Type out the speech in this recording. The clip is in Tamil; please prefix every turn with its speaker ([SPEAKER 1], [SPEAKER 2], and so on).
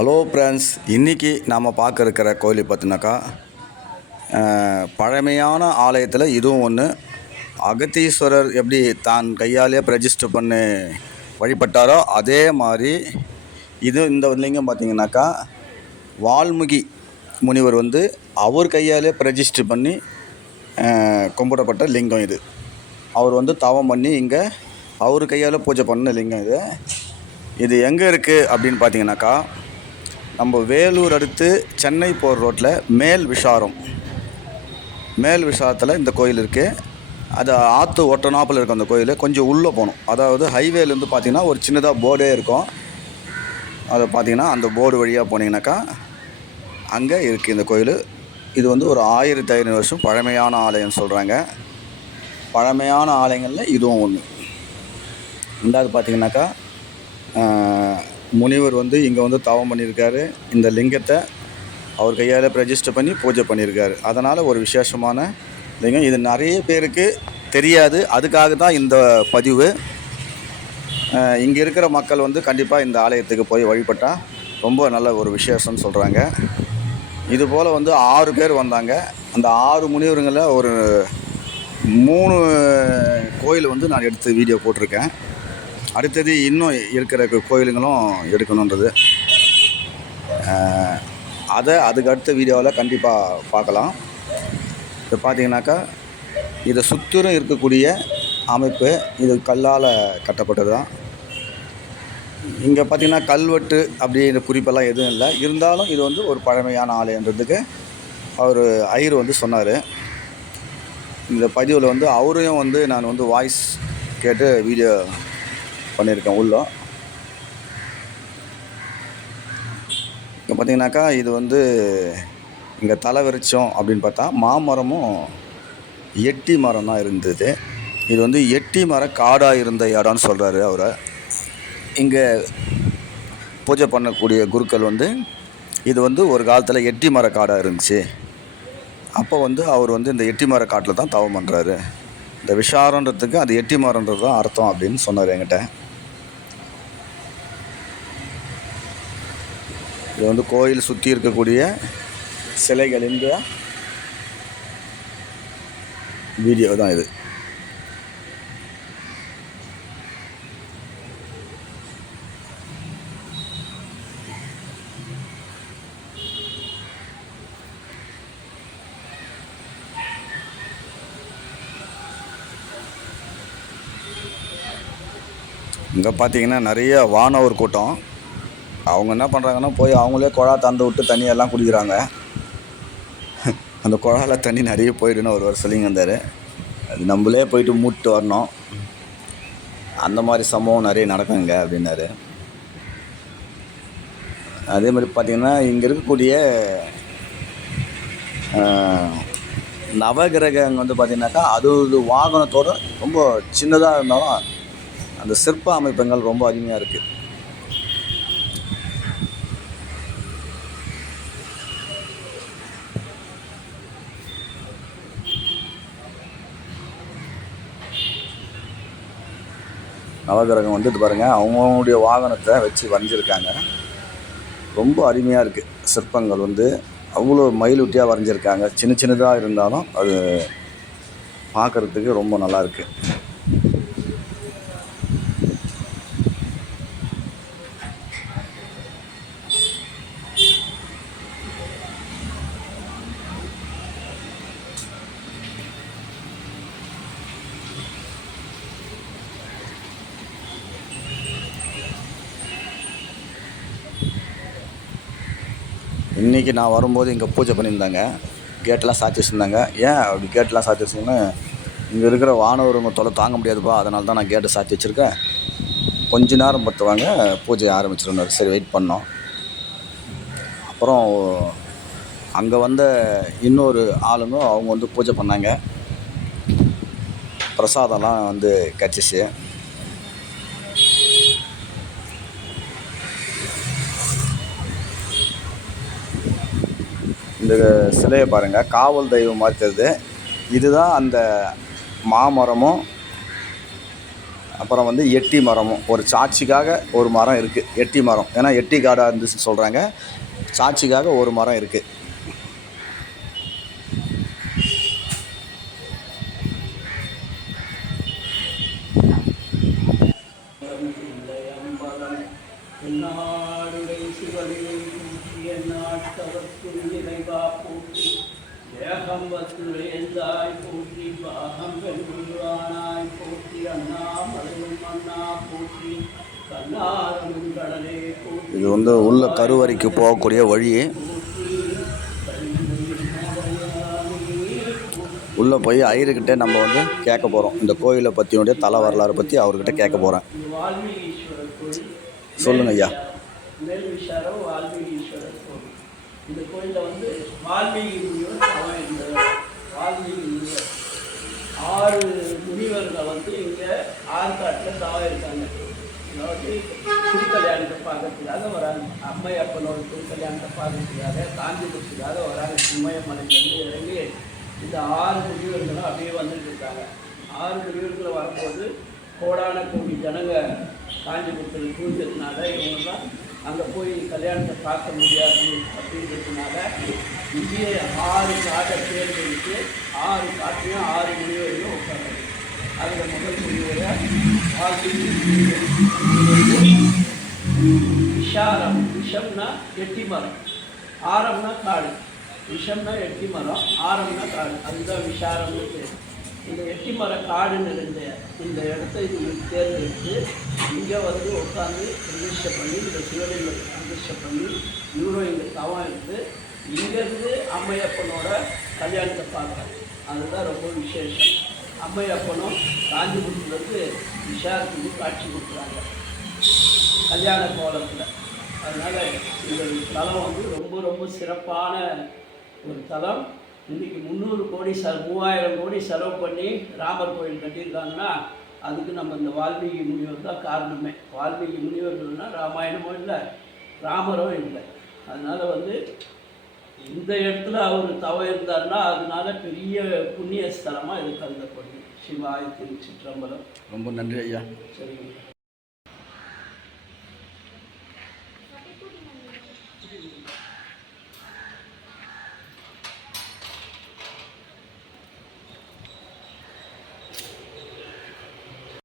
[SPEAKER 1] ஹலோ ஃப்ரெண்ட்ஸ் இன்றைக்கி நாம் பார்க்க இருக்கிற கோயில் பார்த்தினாக்கா பழமையான ஆலயத்தில் இதுவும் ஒன்று அகத்தீஸ்வரர் எப்படி தான் கையாலே ரெஜிஸ்டர் பண்ணி வழிபட்டாரோ அதே மாதிரி இது இந்த லிங்கம் பார்த்திங்கனாக்கா வால்முகி முனிவர் வந்து அவர் கையாலே ரெஜிஸ்டர் பண்ணி கும்பிடப்பட்ட லிங்கம் இது. அவர் வந்து தவம் பண்ணி இங்கே அவர் கையால் பூஜை பண்ண லிங்கம் இது. இது எங்கே இருக்குது அப்படின்னு பார்த்தீங்கன்னாக்கா நம்ம வேலூர் அடுத்து சென்னை போகிற ரோட்டில் மேல் விஷாரம் மேல் விஷாரத்தில் இந்த கோயில் இருக்குது அது ஆற்று ஒட்டனாப்பில் இருக்கும் அந்த கோயில். கொஞ்சம் உள்ளே போகணும். அதாவது ஹைவேலேருந்து பார்த்தீங்கன்னா ஒரு சின்னதாக போர்டே இருக்கும். அதை பார்த்தீங்கன்னா அந்த போர்டு வழியாக போனீங்கன்னாக்கா அங்கே இருக்குது இந்த கோயில். இது வந்து ஒரு ஆயிரத்தி ஐநூறு வருஷம் பழமையான ஆலயம்னு சொல்கிறாங்க பழமையான ஆலயங்களில் இதுவும் ஒன்று ரெண்டாவது பார்த்தீங்கன்னாக்கா முனிவர் வந்து இங்கே வந்து தவம் பண்ணியிருக்காரு. இந்த லிங்கத்தை அவர் கையால் ரெஜிஸ்டர் பண்ணி பூஜை பண்ணியிருக்காரு. அதனால் ஒரு விசேஷமான லிங்கம். இது நிறைய பேருக்கு தெரியாது. அதுக்காக தான் இந்த பதிவு. இங்கே இருக்கிற மக்கள் வந்து கண்டிப்பாக இந்த ஆலயத்துக்கு போய் வழிபட்டால் ரொம்ப நல்ல ஒரு விசேஷம்னு சொல்கிறாங்க இது போல் வந்து ஆறு பேர் வந்தாங்க. அந்த ஆறு முனிவருங்களில் ஒரு மூணு கோயில் வந்து நான் எடுத்து வீடியோ போட்டிருக்கேன். அடுத்தது இன்னும் இருக்கிற கோயிலுங்களும் எடுக்கணுன்றது. அதை அதுக்கு அடுத்த வீடியோவில் கண்டிப்பாக பார்க்கலாம். இப்போ பார்த்தீங்கன்னாக்கா இதை சுற்றிலும் இருக்கக்கூடிய அமைப்பு இது கல்லால் கட்டப்பட்டது தான். இங்கே பார்த்தீங்கன்னா கல்வெட்டு அப்படின்ற குறிப்பெல்லாம் எதுவும் இல்லை. இருந்தாலும் இது வந்து ஒரு பழமையான ஆலயன்றதுக்கு அவர் ஐயர் வந்து சொன்னார். இந்த பதிவில் வந்து அவரையும் வந்து நான் வந்து வாய்ஸ் கேட்டு வீடியோ பண்ணியிருக்கேன் உள்ளே. இப்போ பார்த்திங்கனாக்கா இது வந்து இங்கே தலை விரிச்சோம் அப்படின்னு பார்த்தா மாமரமும் எட்டி மரம் தான் இருந்தது. இது வந்து எட்டி மர காடாக இருந்த இடம்னு சொல்கிறாரு அவரை. இங்கே பூஜை பண்ணக்கூடிய குருக்கள் வந்து இது வந்து ஒரு காலத்தில் எட்டி மர காடாக இருந்துச்சு. அப்போ வந்து அவர் வந்து இந்த எட்டி மர காட்டில் தான் தவம் பண்ணுறாரு. இந்த விஷாரன்றதுக்கு அது எட்டி மரன்றது தான் அர்த்தம் அப்படின்னு சொன்னார் என்கிட்ட. இது வந்து கோயில் சுற்றி இருக்கக்கூடிய சிலைகளின் வீடியோ தான் இது. இங்கே பார்த்தீங்கன்னா நிறைய வானவர் கூட்டம். அவங்க என்ன பண்ணுறாங்கன்னா போய் அவங்களே குழா தந்து விட்டு தண்ணியெல்லாம் குடிக்கிறாங்க. அந்த குழால தண்ணி நிறைய போயிடுன்னு ஒரு வருஷம் சொல்லிங்க இருந்தார். அது நம்மளே போயிட்டு மூட்டு வரணும். அந்த மாதிரி சம்பவம் நிறைய நடக்குங்க அப்படின்னாரு. அதே மாதிரி பார்த்திங்கன்னா இங்கே இருக்கக்கூடிய நவகிரகங்க வந்து பார்த்திங்கனாக்கா அது ஒரு வாகனத்தோடு ரொம்ப சின்னதாக இருந்தாலும் அந்த சிற்ப அமைப்புகள் ரொம்ப அருமையாக இருக்குது நவகிரகம் வந்துட்டு பாருங்கள் அவங்கவுங்களுடைய வாகனத்தை வச்சு வரைஞ்சிருக்காங்க. ரொம்ப அருமையாக இருக்குது சிற்பங்கள் வந்து அவ்வளோ மயிலுட்டியாக வரைஞ்சிருக்காங்க. சின்ன சின்னதாக இருந்தாலும் அது பார்க்குறதுக்கு ரொம்ப நல்லா இன்றைக்கி நான் வரும்போது இங்கே பூஜை பண்ணியிருந்தாங்க. கேட்டெலாம் சாத்தி வச்சுருந்தாங்க ஏன் அப்படி கேட்டெலாம் சாத்தி வச்சுருந்தேன்னா இங்கே இருக்கிற வானவருங்க தொலை தாங்க முடியாதுப்பா. அதனால தான் நான் கேட்டை சாத்தி வச்சுருக்கேன் கொஞ்ச நேரம் பத்துவாங்க பூஜையை ஆரம்பிச்சிருந்தார் சரி வெயிட் பண்ணோம். அப்புறம் அங்கே வந்த இன்னொரு ஆளுங்க அவங்க வந்து பூஜை பண்ணாங்க. பிரசாதம்லாம் வந்து கிடச்சிச்சு. இந்த சிலையை பாருங்கள் காவல் தெய்வம் மாற்றுறது இதுதான் அந்த மாமரமும் அப்புறம் வந்து எட்டி மரமும். ஒரு சாட்சிக்காக ஒரு மரம் இருக்குது எட்டி மரம். ஏன்னா எட்டி காடாக இருந்துச்சுன்னு சொல்கிறாங்க சாட்சிக்காக ஒரு மரம் இருக்குது
[SPEAKER 2] தூக்கிய நாட்டவர்க்கும் இறைவா போற்றி. தேகம் வத்துழைந்தாய் போற்றி. பாகம் வென்றுவானாய் போற்றி. அண்ணாமலையும் அண்ணா போற்றி. கண்ணாரும் கடலே போற்றி.
[SPEAKER 1] இது வந்து உள்ள கருவறைக்கு போகக்கூடிய வழி. உள்ளே போய் ஐயர்கிட்ட நம்ம வந்து கேட்க போகிறோம் இந்த கோயிலை பற்றியுடைய தலை வரலாறு பற்றி அவர்கிட்ட கேட்க போகிறேன் சொல்லுங்க ஐயா.
[SPEAKER 2] மேல் வால்மீகி ஈஸ்வரர் கோயில் இந்த கோயிலில் வந்து வால்மீகி முனிவர் அவன் இந்த வால்மீகி முனிவர். ஆறு முனிவர்கள் வந்து இங்கே ஆற்காட்டில் தவம் இருக்காங்க. அதாவது திருக்கல்யாணத்தை பார்க்கறதுக்காக வராங்க. அம்மை அப்பனோட திருக்கல்யாணத்தை பார்க்கறதுக்காக காஞ்சிபுரத்துக்காக வராங்க. சிம்மயமலையிலேருந்து இறங்கி இந்த ஆறு முனிவர்களும் அப்படியே வந்துட்டு இருக்காங்க. ஆறு முனிவர்கள் வரும்போது கோடான கோடி ஜனங்க காஞ்சிபுரத்தில் கூஞ்சதுனால இவங்கெல்லாம் அங்கே போய் கல்யாணத்தை பார்க்க முடியாது அப்படின்றதுனால இங்கேயே ஆறு காட்டை தேர்ந்தெடுத்து ஆறு காட்டையும் ஆறு முனிவரையும் உட்காந்து அதில் முதல் முனிவரை விஷாரம் விஷம்னா எட்டி மரம் ஆரம்னா காடு விஷம்னா எட்டி மரம் ஆரம்னா காடு அதுதான் விஷாரம்னு பேர் இந்த எட்டி மர காடுன்னு இருந்த இந்த இடத்த இது தேர்ந்தெடுத்து இங்கே வந்து உட்காந்து பிரதிஷ்டை பண்ணி இந்த சிவலிங்கத்தை பிரதிஷ்டை பண்ணி இவரும் இங்கே தவம் இருந்து இங்கேருந்து அம்மையப்பனோட கல்யாணத்தை பார்க்குறாங்க அதுதான் ரொம்ப விசேஷம். அம்மையப்பனும் காஞ்சிபுரத்துலேருந்து விசாரத்துக்கு காட்சி கொடுக்குறாங்க. கல்யாண கோலத்தில். அதனால் இந்த தலம் வந்து ரொம்ப ரொம்ப சிறப்பான ஒரு தலம். இன்றைக்கி முந்நூறு கோடி ச மூவாயிரம் கோடி செலவு பண்ணி ராமர் கோயில் கட்டியிருக்காங்கன்னா அதுக்கு நம்ம இந்த வால்மீகி முனிவர் தான் காரணமே. வால்மீகி முனிவர்கள்னா ராமாயணமும் இல்லை ராமரும் இல்லை. அதனால் வந்து இந்த இடத்துல அவர் தவம் இருந்தாருன்னா அதனால பெரிய புண்ணிய ஸ்தலமாக இது கருதப்படுது. சிவாய் திருச்சிற்றம்பலம்.
[SPEAKER 1] ரொம்ப நன்றி ஐயா.
[SPEAKER 2] சரிங்க.